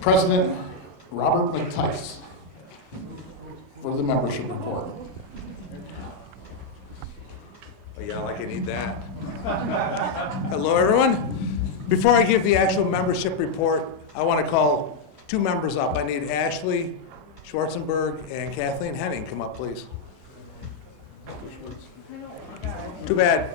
President Robert Mattice for the membership report. Oh, yeah, like I need that. Hello, everyone. Before I give the actual membership report, I want to call two members up. I need Ashely, Swartzenberg, and Kathleen Henning. Come up, please. Too bad.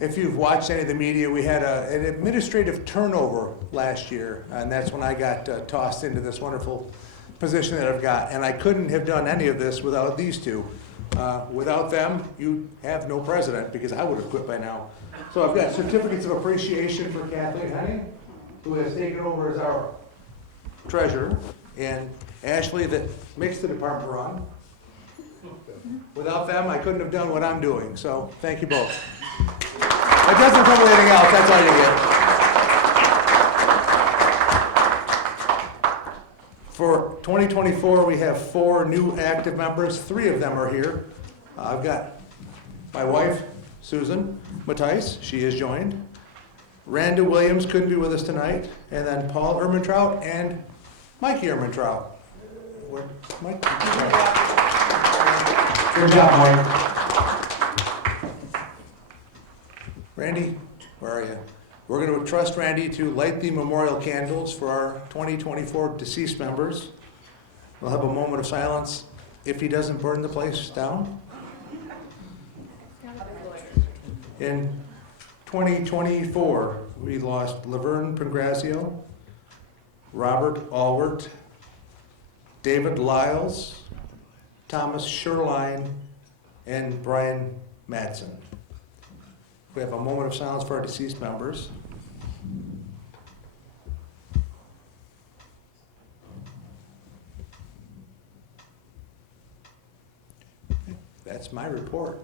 If you've watched any of the media, we had an administrative turnover last year, and that's when I got tossed into this wonderful position that I've got. And I couldn't have done any of this without these two. Without them, you have no president, because I would have quit by now. So I've got certificates of appreciation for Kathleen Henning, who has taken over as our treasurer, and Ashely, that makes the department run. Without them, I couldn't have done what I'm doing, so thank you both. It doesn't come with anything else, that's all you get. For 2024, we have 4 new active members. 3 of them are here. I've got my wife, Susan Mattice, she has joined. Randa Williams couldn't be with us tonight, and then Paul Ermentrout and Mikey Ermentrout. Where, Mike? Good job, Mike. Randy, where are you? We're going to trust Randy to light the memorial candles for our 2024 deceased members. We'll have a moment of silence if he doesn't burn the place down. In 2024, we lost Laverne Pangrazio, Robert Allward, David Lyles, Thomas Sherline, and Brian Madsen. We have a moment of silence for our deceased members. That's my report.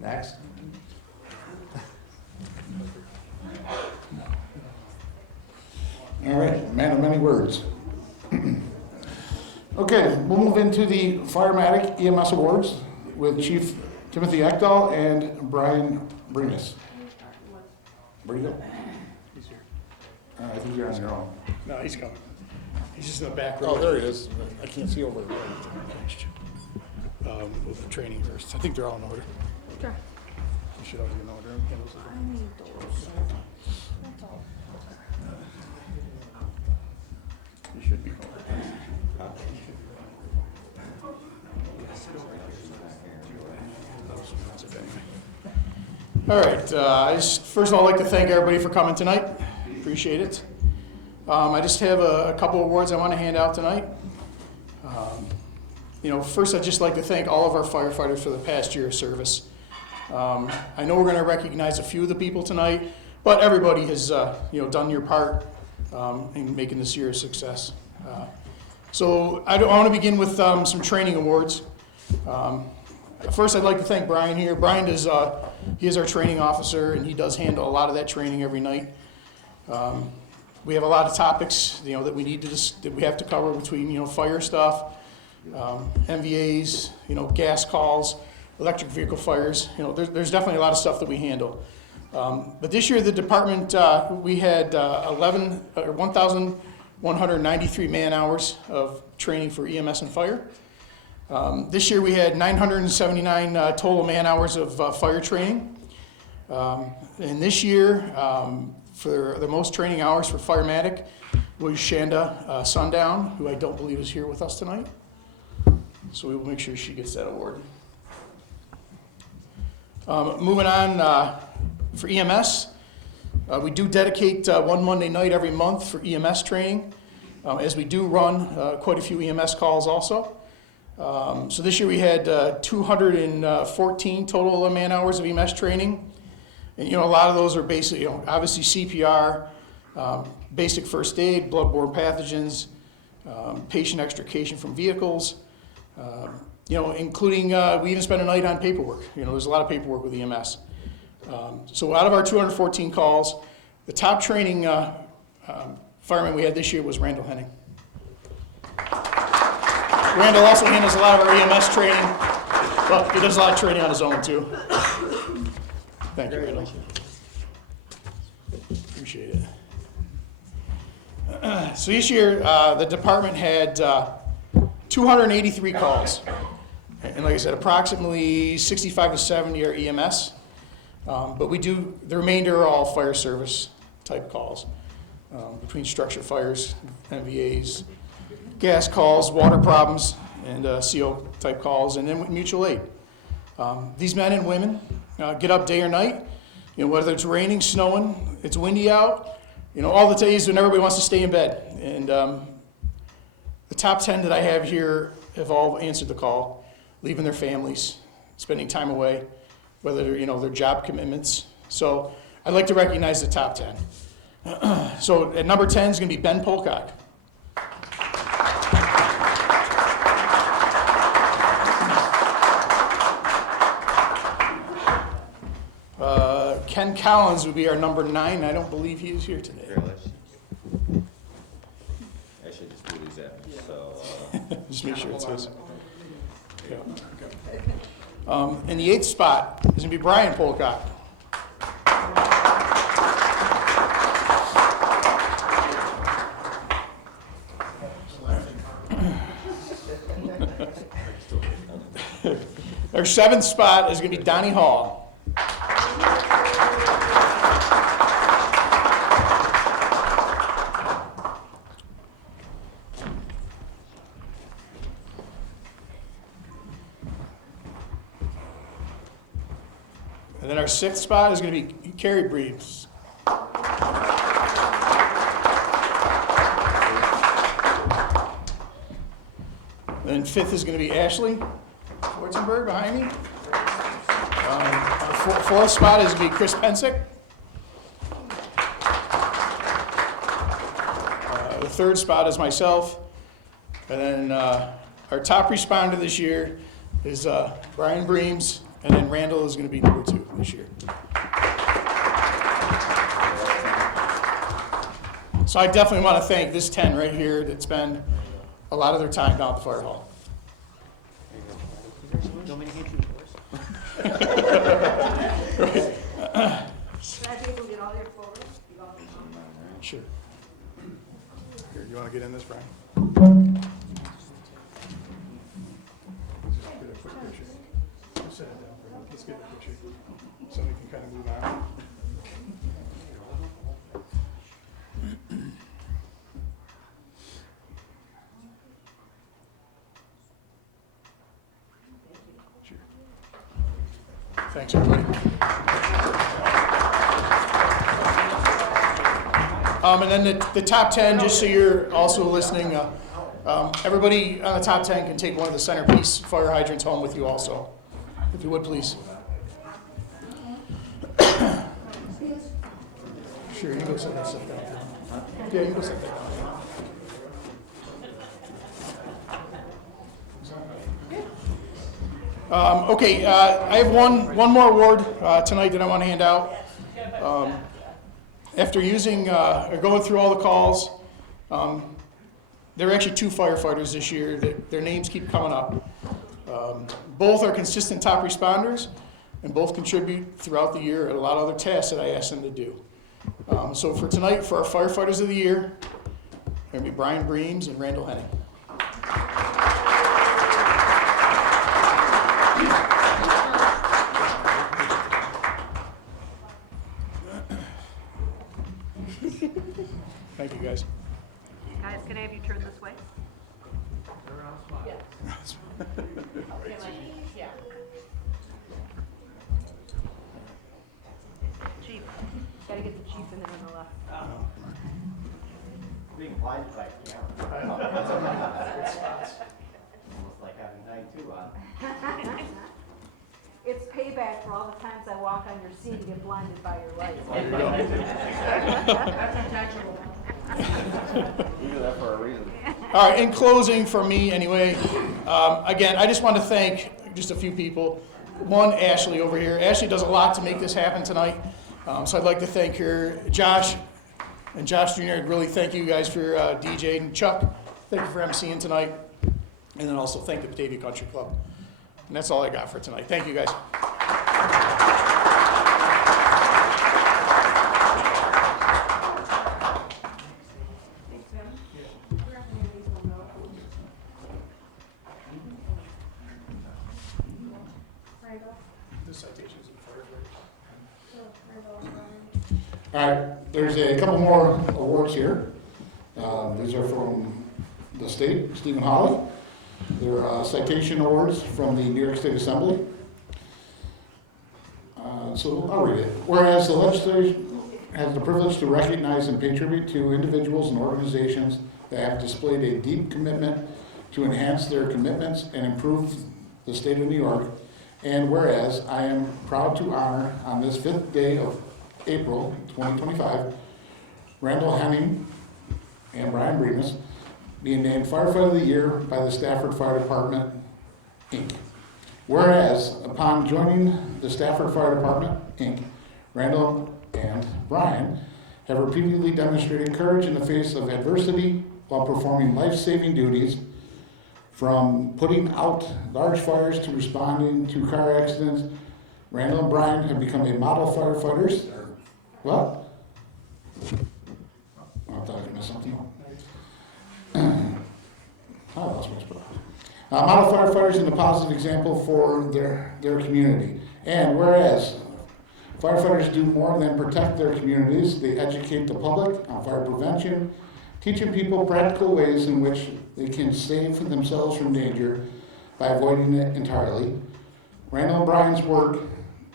Next. All right, man of many words. Okay, we'll move into the FIREMATIC EMS Awards with Chief Timothy Eckdahl and Brian Breemes. Where'd he go? He's here. I think you're on your own. No, he's coming. He's just in the back row. Oh, there he is. I can't see over there. With the training first. I think they're all in order. Sure. You should all be in order. I need those. That's all. You should be in order. All right, first of all, I'd like to thank everybody for coming tonight. Appreciate it. I just have a couple awards I want to hand out tonight. First I'd just like to thank all of our firefighters for the past year of service. I know we're going to recognize a few of the people tonight, but everybody has done your part in making this year a success. So I want to begin with some training awards. First, I'd like to thank Brian here. Brian is our training officer, and he does handle a lot of that training every night. We have a lot of topics, that we need that we have to cover between, fire stuff, MVAs, gas calls, electric vehicle fires. There's definitely a lot of stuff that we handle. But this year, the department we had 1,193 man hours of training for EMS and fire. This year we had 979 total man hours of fire training. And this year, for the most training hours for FIREMATIC was Shanda Sundown, who I don't believe is here with us tonight. So we will make sure she gets that award. Moving on for EMS, we do dedicate one Monday night every month for EMS training, as we do run quite a few EMS calls also. So this year we had 214 total man hours of EMS training. And a lot of those are basically, obviously CPR, basic first aid, bloodborne pathogens, patient extrication from vehicles, including, we even spent a night on paperwork. There's a lot of paperwork with EMS. So out of our 214 calls, the top training fireman we had this year was Randal Henning. Randall also handles a lot of our EMS training. Well, he does a lot of training on his own too. Thank you, Randall. Appreciate it. So this year, the department had 283 calls. And like I said, approximately 65 to 70 are EMS. But the remainder are all fire service type calls, between structure fires, MVAs, gas calls, water problems, and CO type calls, and then with mutual aid. These men and women get up day or night, whether it's raining, snowing, it's windy out, all the days when everybody wants to stay in bed. And the top 10 that I have here have all answered the call, leaving their families, spending time away, whether they're, their job commitments. So I'd like to recognize the top 10. So at number 10 is going to be Ben Pocock. Ken Collins would be our number 9. I don't believe he is here today. I should just do these at me, so. Just make sure it's his. Yeah. In the 8th spot is going to be Brian Pocock. Our 7th spot is going to be Donnie Hall. And then our 6th spot is going to be Kari Breemes. Then 5th is going to be Ashely Swartzenberg behind me. Our 4th spot is going to be Chris Pensick. The 3rd spot is myself. And then our top responder this year is Brian Breemes. And then Randall is going to be number 2 this year. So I definitely want to thank this 10 right here that spend a lot of their time down at the fire hall. Can I be able to get all your photos? Sure. Here, you want to get in this, Brian? Just get a quick picture. Just set it down for a minute. Let's get a picture. Somebody can kind of move on. Sure. Thanks, everybody. And then the top 10, just so you're also listening, everybody on the top 10 can take one of the centerpiece fire hydrants home with you also, if you would, please. Sure, you can go set that stuff down. Yeah, you can go set that down. Okay, I have one more award tonight that I want to hand out. After using or going through all the calls, there are actually 2 firefighters this year that their names keep coming up. Both are consistent top responders, and both contribute throughout the year at a lot of other tasks that I ask them to do. So for tonight, for our firefighters of the year, they're going to be Brian Breemes and Randal Henning. Thank you, guys. Guys, can I have you turn this way? Yeah. Chief, gotta get the chief in there on the left. Being blind by camera. Almost like having night 2 on. It's payback for all the times I walk on your seat and get blinded by your lights. That's untouchable. We do that for a reason. All right, in closing, for me anyway, again, I just want to thank just a few people. One, Ashely over here. Ashely does a lot to make this happen tonight. So I'd like to thank her. Josh and Josh Jr., I'd really thank you guys for DJing. And Chuck, thank you for emceeing tonight. And then also thank the Batavia Country Club. And that's all I got for tonight. Thank you, guys. Thanks, All right, there's a couple more awards here. These are from the state, Stephen Hawley. They're citation awards from the New York State Assembly. So I'll read it. Whereas the legislature has the privilege to recognize and pay tribute to individuals and organizations that have displayed a deep commitment to enhance their commitments and improve the state of New York. And whereas I am proud to honor on this 5th day of April 2025, Randal Henning and Brian Breemes being named Firefighter of the Year by the Stafford Fire Department, Inc. Whereas upon joining the Stafford Fire Department, Inc., Randal and Brian have repeatedly demonstrated courage in the face of adversity while performing life-saving duties, from putting out large fires to responding to car accidents. Randal and Brian have become a model firefighters. What? I thought I missed something. I lost my spot. Model firefighters and a positive example for their community. And whereas firefighters do more than protect their communities, they educate the public on fire prevention, teaching people practical ways in which they can save themselves from danger by avoiding it entirely. Randal and Brian's work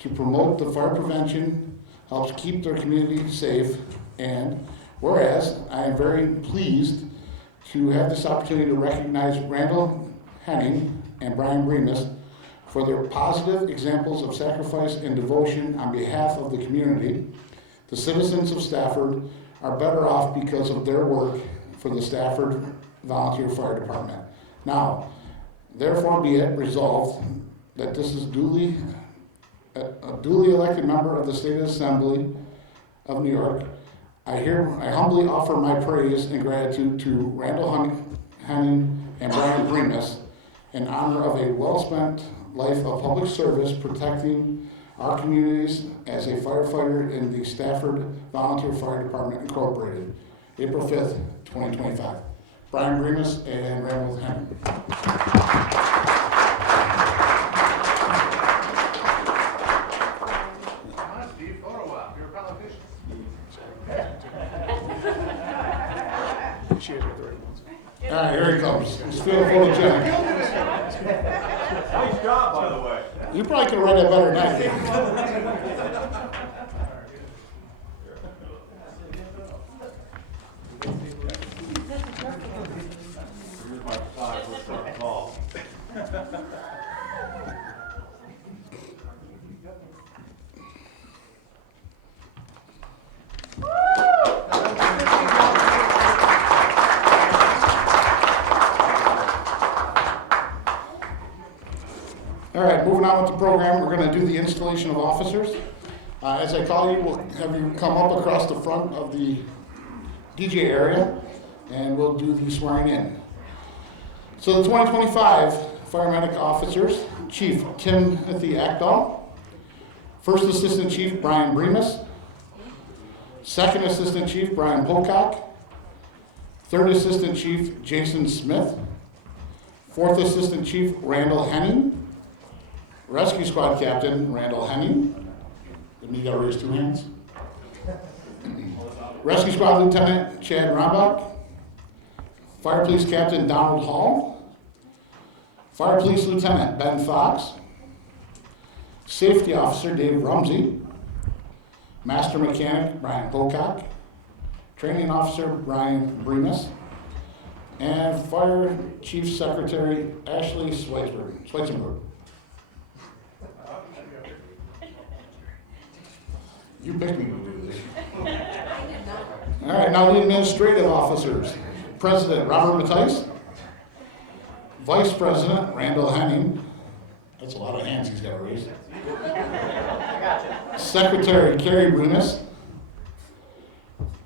to promote the fire prevention helps keep their community safe. And whereas I am very pleased to have this opportunity to recognize Randal Henning and Brian Breemes for their positive examples of sacrifice and devotion on behalf of the community. The citizens of Stafford are better off because of their work for the Stafford Volunteer Fire Department. Now, therefore be it resolved that this is a duly elected member of the State Assembly of New York. I humbly offer my praise and gratitude to Randal Henning and Brian Breemes in honor of a well-spent life of public service protecting our communities as a firefighter in the Stafford Volunteer Fire Department Incorporated, April 5th, 2025. Brian Breemes and Randal Henning. All right, here he comes. He's feeling photogenic. Nice job, by the way. You probably could have read that better than I did. Here's my plaque for the call. All right, moving on with the program, we're going to do the installation of officers. As I call you, we'll have you come up across the front of the DJ area, and we'll do the swearing in. So the 2025 FIREMATIC officers: Chief Timothy Eckdahl, First Assistant Chief Brian Breemes, Second Assistant Chief Brian Pocock, Third Assistant Chief Jason Smith, Fourth Assistant Chief Randal Henning, Rescue Squad Captain Randal Henning. You gotta raise 2 hands. Rescue Squad Lieutenant Chad Rambach, Fire Police Captain Donald Hall, Fire Police Lieutenant Ben Fox, Safety Officer Dave Rumsey, Master Mechanic Brian Pocock, Training Officer Brian Breemes, and Fire Chief Secretary Ashely Swartzenberg. You picked me to do this. All right, now the administrative officers: President Robert Mattice, Vice President Randal Henning. That's a lot of hands he's got to raise. Secretary Kari Breemes,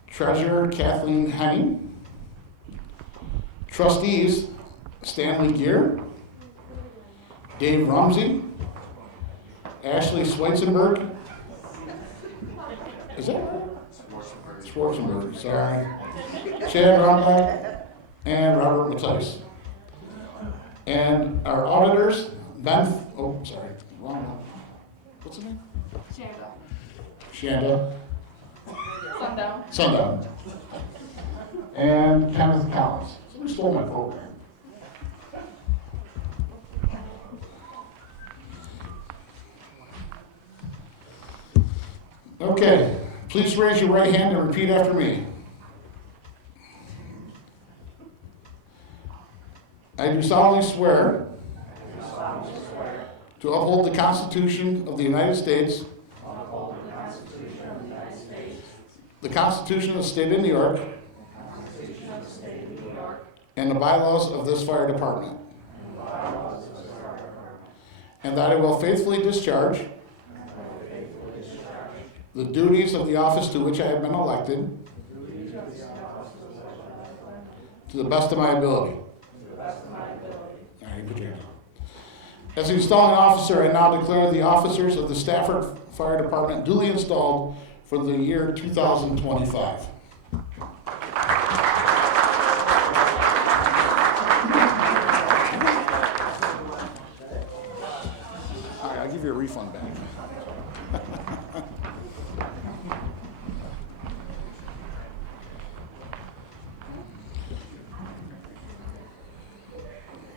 Treasurer-Kathleen Henning, Trustees Stanley Gere, Dave Rumsey, Ashely Swartzenberg. Is that Swartzenberg? Sorry. Chad Rambach and Robert Mattice. And our auditors, Ben. Oh, sorry. Wrong one. What's his name? Shanda. Sundown. And Kenneth Collins. Somebody stole my program. Okay, please raise your right hand and repeat after me. I do solemnly swear to uphold the Constitution of the United States, the Constitution of the State of New York, and the bylaws of this fire department, and that I will faithfully discharge the duties of the office to which I have been elected to the best of my ability. All right, put your hand up. As the installing officer, I now declare the officers of the Stafford Fire Department duly installed for the year 2025. All right, I'll give you a refund back.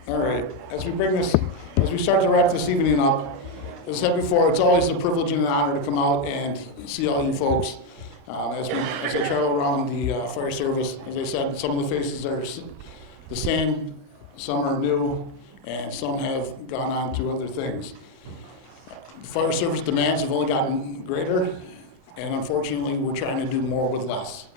All right, as we start to wrap this evening up, as I said before, it's always a privilege and an honor to come out and see all you folks. As I travel around the fire service, as I said, some of the faces are the same, some are new, and some have gone on to other things. The fire service demands have only gotten greater, and unfortunately, we're trying to do more with less.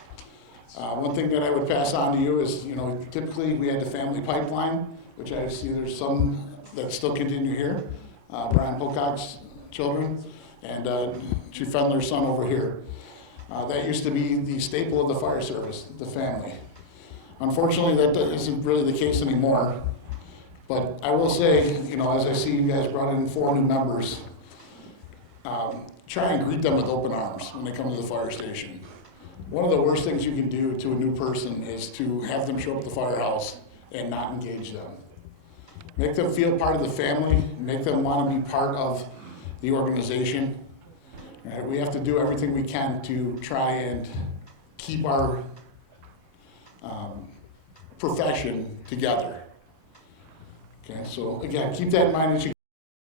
One thing that I would pass on to you is, typically we had the family pipeline, which I see there's some that still continue here. Brian Pocock's children and Chief-Randal's son over here. That used to be the staple of the fire service, the family. Unfortunately, that isn't really the case anymore. But I will say, as I see you guys brought in 4 new members, try and greet them with open arms when they come to the fire station. One of the worst things you can do to a new person is to have them show up at the firehouse and not engage them. Make them feel part of the family, make them want to be part of the organization. Right? We have to do everything we can to try and keep our profession together. Okay, so again, keep that in mind as you